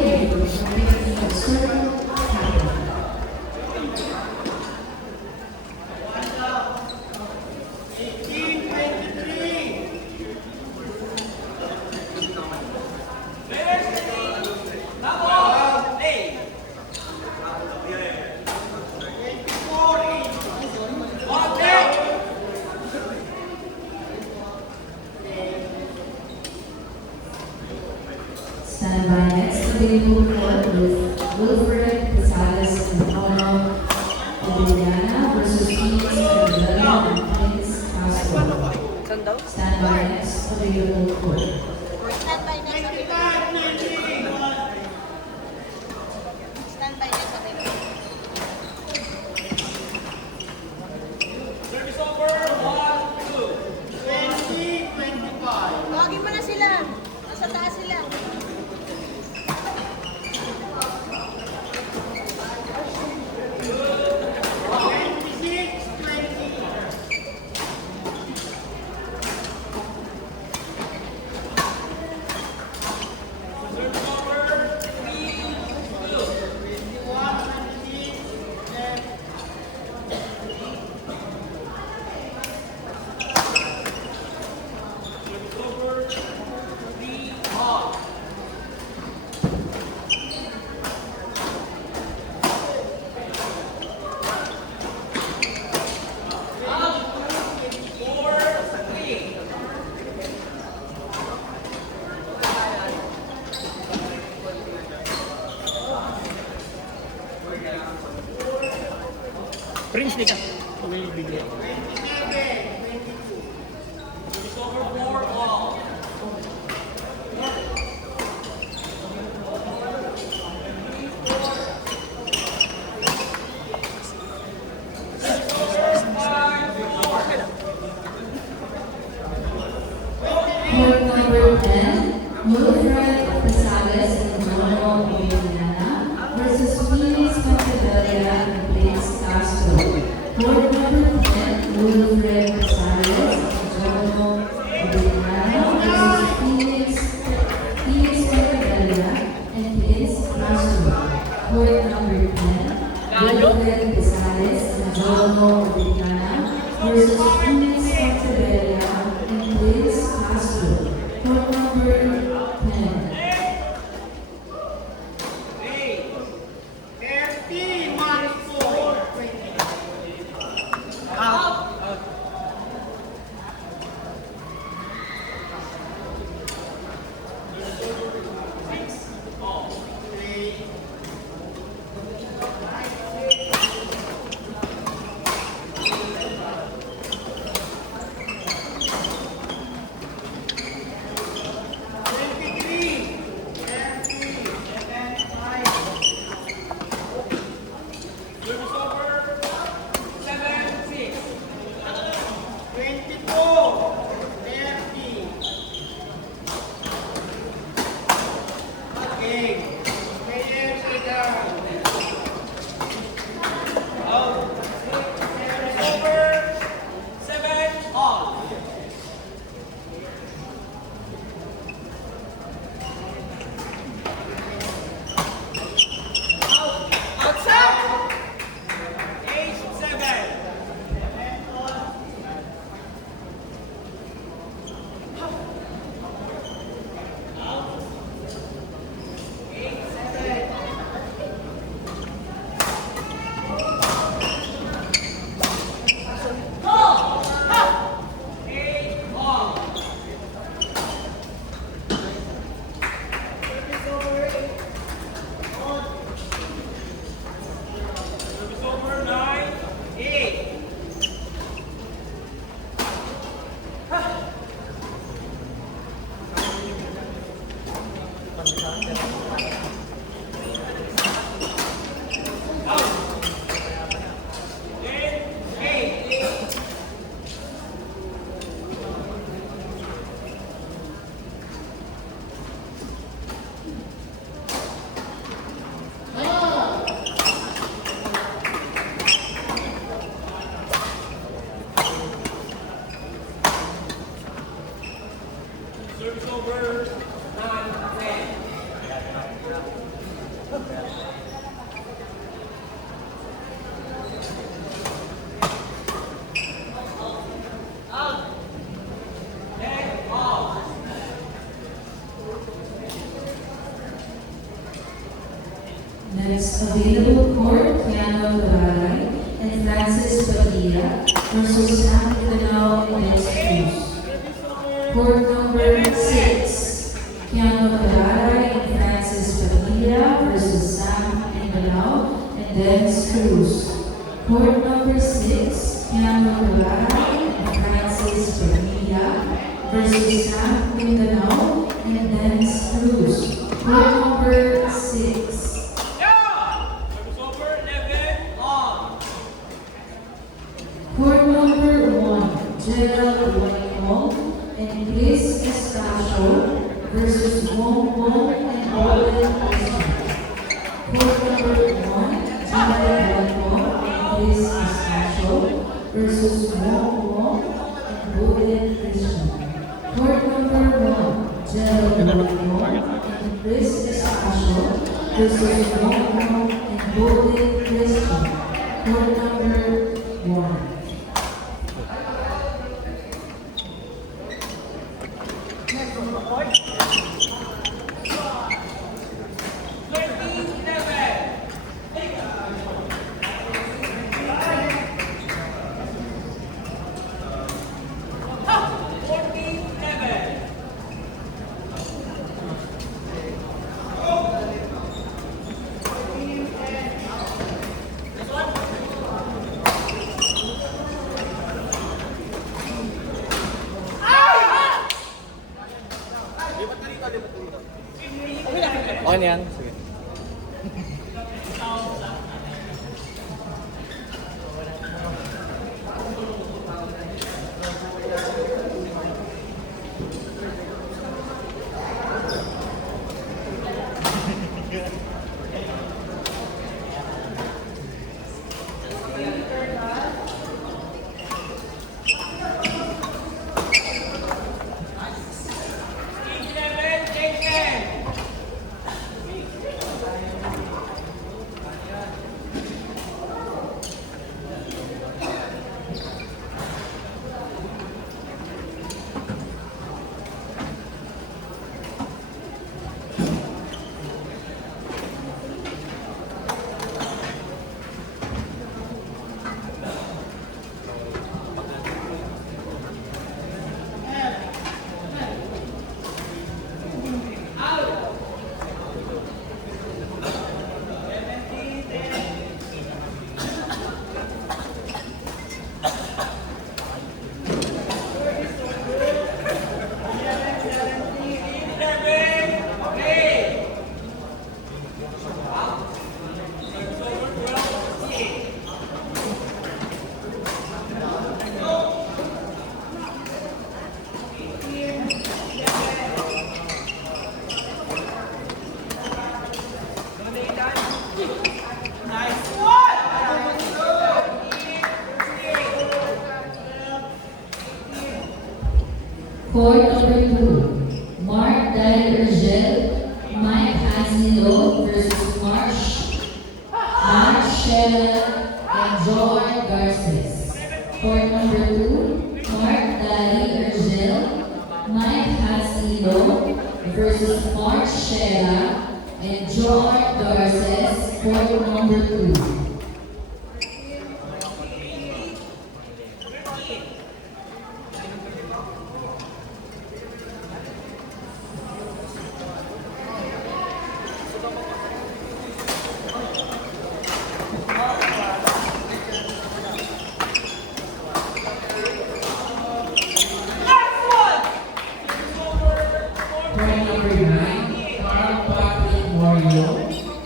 Avery representing the Circle Captain. Stand by next to the court with Wilfred Rosales and Paulo Obiliana versus Phoenix Arvela and Phoenix Castro. Stand by next to the court. Stand by next available. Stand by next available. Service over, 1, 2. 20-25. Tawagin mo na sila. Nasa taas sila. Prince, di ka. May bigay. Service over, 4, all. Court number 10, Wilfred Rosales and Jono Obiliana versus Phoenix Arvela and Phoenix Castro. Court number 10, Wilfred Rosales and Jono Obiliana versus Phoenix Arvela and Phoenix Castro. Court number 10, Wilfred Rosales and Jono Obiliana versus Phoenix Arvela and Phoenix Castro. Court number 10. Service over, 7-6. 7, all. Outside. 8-7. Next available court, Keanu Tabaray and Francis Padilla versus Sam Mindanao against Cruz. Court number 6, Keanu Tabaray and Francis Padilla versus Sam Mindanao and Dennis Cruz. Court number 6, Keanu Tabaray and Francis Padilla versus Sam Mindanao and Dennis Cruz. Court number 6. Service over, 11 on. Court number 1, Gerald Whitehall and Chris Estacio versus Wong Wong and Golden Christian. Court number 1, Gerald Whitehall and Chris Estacio versus Wong Wong and Golden Christian. Court number 1, Gerald Whitehall and Chris Estacio versus Wong Wong and Golden Christian. Court number 1. Okay na yan. Sige. Court number 2, Mark Daryl Urgel, Mike Hansnilo versus Mark Sheila and Joy Garces. Court number 2, Mark Daryl Urgel, Mike Hansnilo versus Mark Sheila and Joy Garces. Court number 2.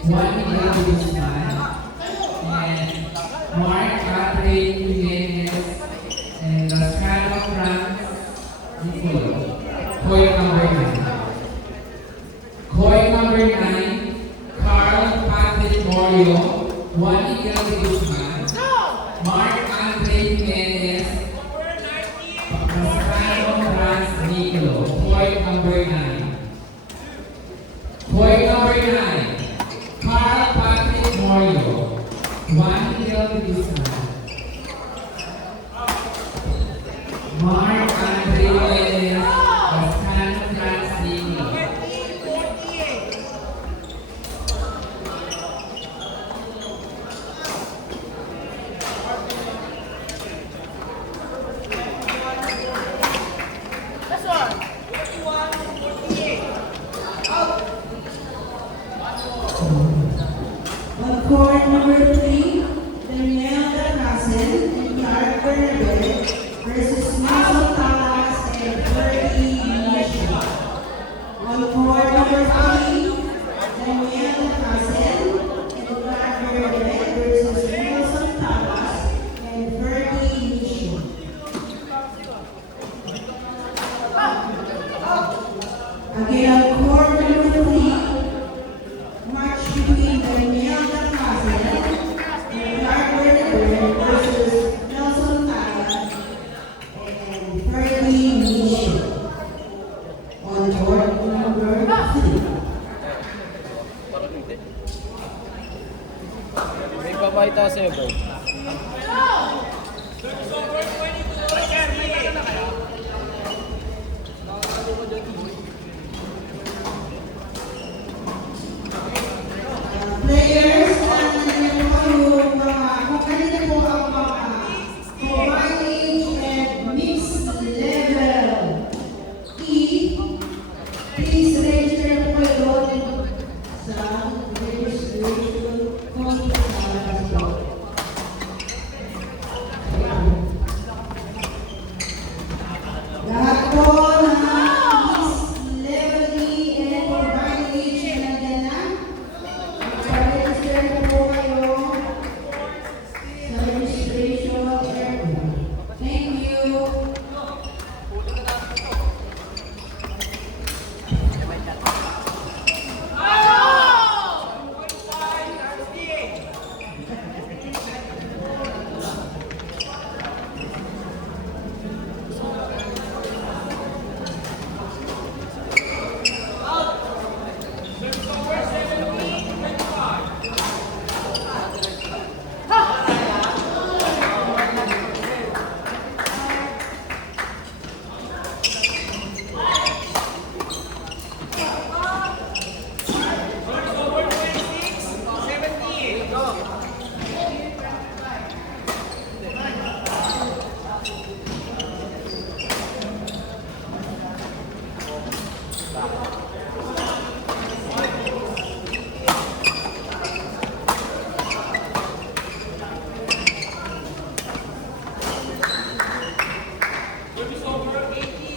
Juan Miguel Guzman and Mark Catherine Jimenez and Lascano Franz Nicolo. Court number 9. Court number 9, Carl Patrick Morio, Juan Miguel Guzman, Mark Andre Jimenez, Lascano Franz Nicolo. Court number 9. Court number 9. Clark Bernabé versus Nelson Talas and Ferdy Mission. On court number 3, Daniel Casel and Clark Bernabé versus Nelson Talas and Ferdy Mission. Again, on court number 3, match between Daniel Casel and Clark Bernabé versus Nelson Talas and Ferdy Mission. On court number 3. May papayta sa Ever. Players, nandiyan po yung kung kanina po ang mga combined age and mixed level E, please register po kayo sa registration po. Lahat po ng mixed level E and combined age na nandiyan na. Register po kayo sa registration area. Thank you.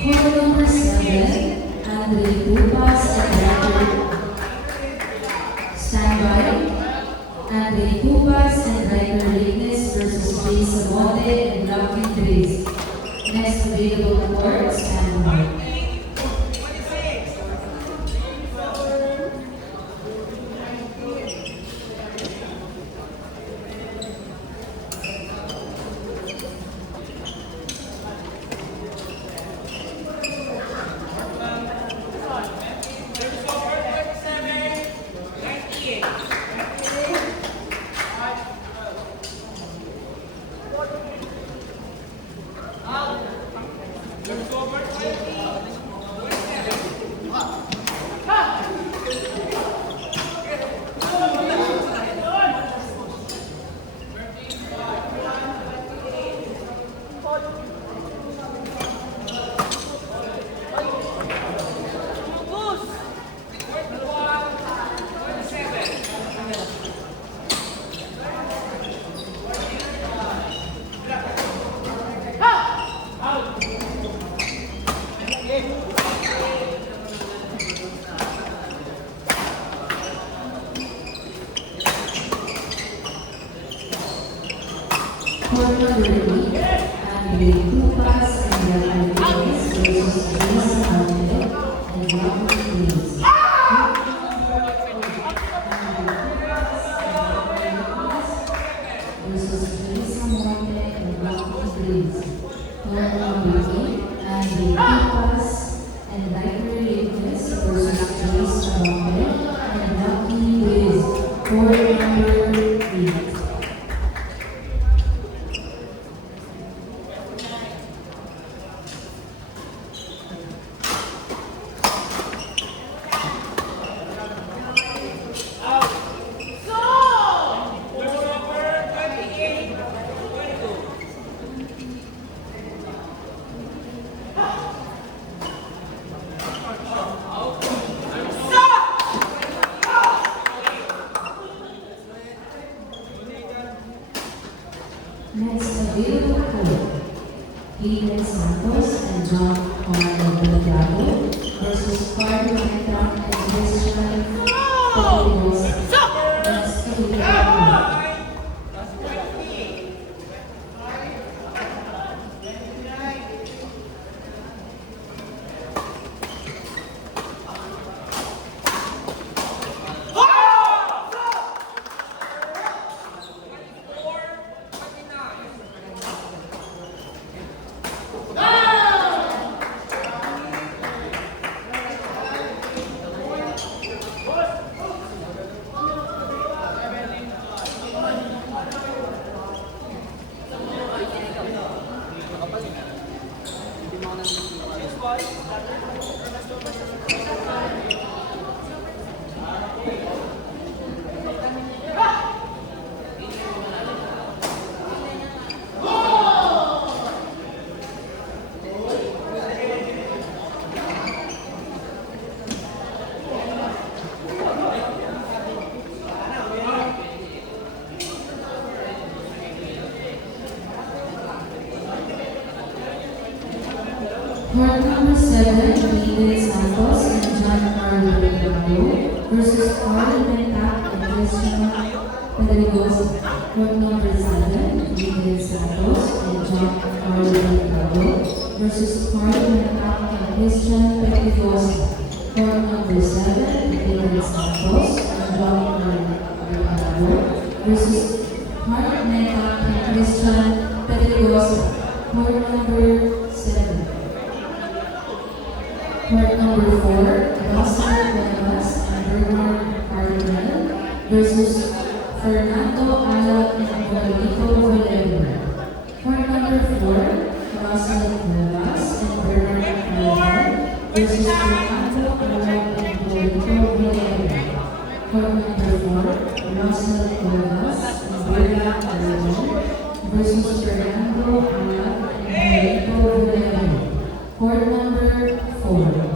Court number 7, Andre Pupas and Riker. Stand by. Andre Pupas and Riker Lignes versus Jay Samonte and Lucky Trace. Next available court, stand by. Court number 8, Andre Pupas and Riker Lignes versus Jay Samonte and Lucky Trace. Versus Jay Samonte and Lucky Trace. Court number 8, Andre Pupas and Riker Lignes versus Jay Samonte and Lucky Trace. Court number 8. Pedregosa. That's 2-1. Court number 7, Eden Santos and John Carlo Delgado versus Carl Menta and Christian Pedregosa. Court number 7, Eden Santos and John Carlo Delgado versus Carl Menta and Christian Pedregosa. Court number 7, Eden Santos and John Carlo Delgado versus Carl Menta and Christian Pedregosa. Court number 7. Court number 4, Rosar Cuevas and Bernard Cardinal versus Fernando Ala and Guadalupe Villarreal. Court number 4, Rosar Cuevas and Bernard Cardinal versus Fernando Ala and Guadalupe Villarreal. Court number 4, Rosar Cuevas and Bernard Cardinal versus Fernando Ala and Guadalupe Villarreal. Court number 4.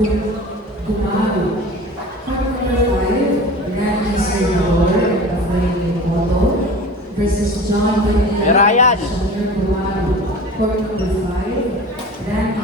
Gumaro. Court number 5, Randy Salvador of Rayleigh Photo versus John Daniel Ryan. Jr. Gumaro. Court number 5, Randy